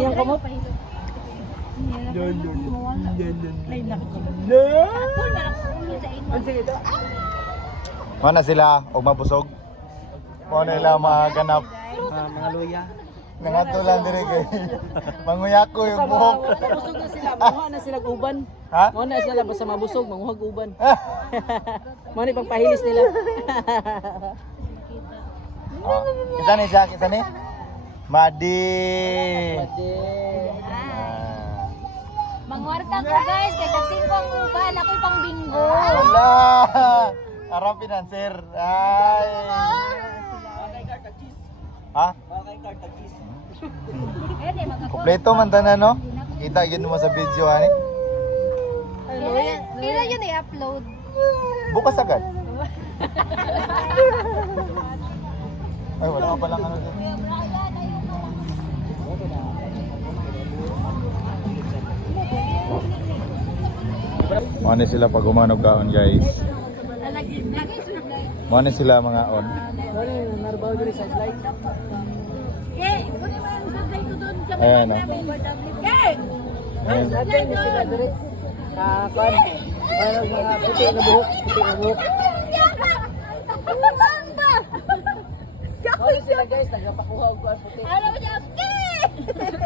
iyang kamot. Mana sila og mabusog? Mo nila maganap. Mga luya. Nangato lang dire kay manguyako yung buhok. Busog na sila, manguha na sila uban. Ha? Mo na sila basta mabusog, manguha uban. Mo ni pangpahilis nila. Oh, kita ni siya, kita ni. Madi. Mangwarta ko guys, kay kagsingko ang uban, ako'y pang bingo. Wala. Arang pinanser. Ay. Ha? Kompleto man tanan no? Kita yun mo sa video ani. Kailan yun i-upload? Bukas agad. Ay wala pa lang ano dyan. Ano sila pag umanog kaon guys? Ano sila mga on? Narbaw diri sa light. Ayan o. Ayan. Sabi ni sila diri. Kapan. Parang mga puti na buhok, Ano sila guys, nagpakuha og kuan puti.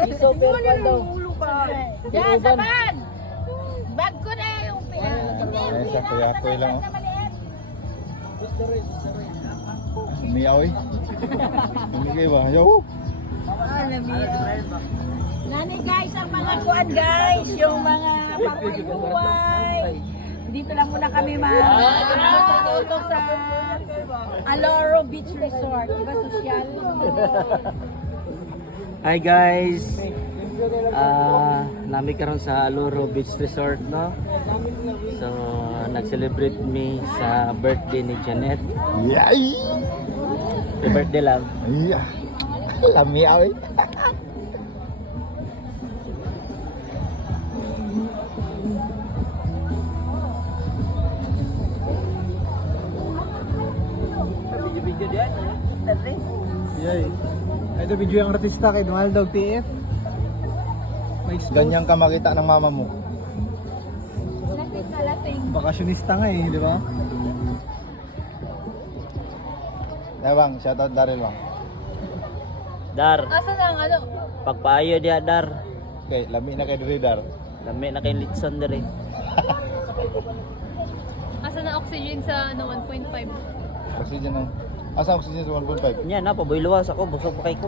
Iso pero kuan daw. Diyan sa bag! Bag ko na yung Ayan siya, kuya lang o. Umiyaw eh. Umigay ba? Ayaw. Nani guys, ang mga kuan guys, yung mga papuy. Dito lang muna kami ito sa Aloro Beach Resort. Diba social? Hi guys. Nami karon sa Aloro Beach Resort no. So nag-celebrate me sa birthday ni Janet. Yay! Happy birthday lang. Iya. Lamiyaw eh. Video diyan. Yay. Ito video yung artista kay Donald Dog PF. Ganyan ka makita ng mama mo. Lasing na lasing. Bakasyonista nga eh, di ba? Bang, shoutout Daryl bang. Dar, Asan ang ano? pagpaayo diha Dar. Okay, lami na kay Dre Dar. Lami na kay Litson diri. Asan ang oxygen sa 1.5? Oxygen ng... Asa oxygen sa 1.5? Nya na paboyluwas ako, busog pa kay ko.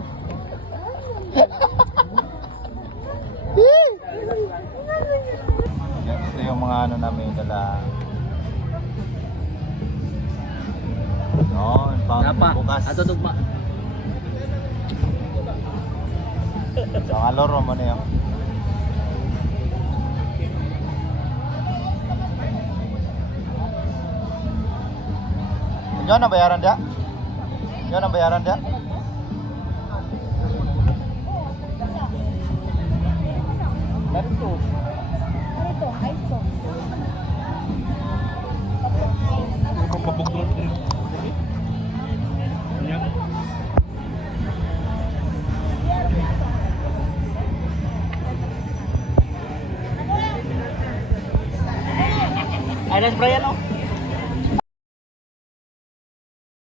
Ito yung mga ano namin dala. No, pang bukas. Ato tugma. So, ang Aloro mo na yun. Yun ang bayaran dia? Yun ang bayaran dia? Barito. Ito, ice to. Kung pabugdol din. Ay, nas Brian oh.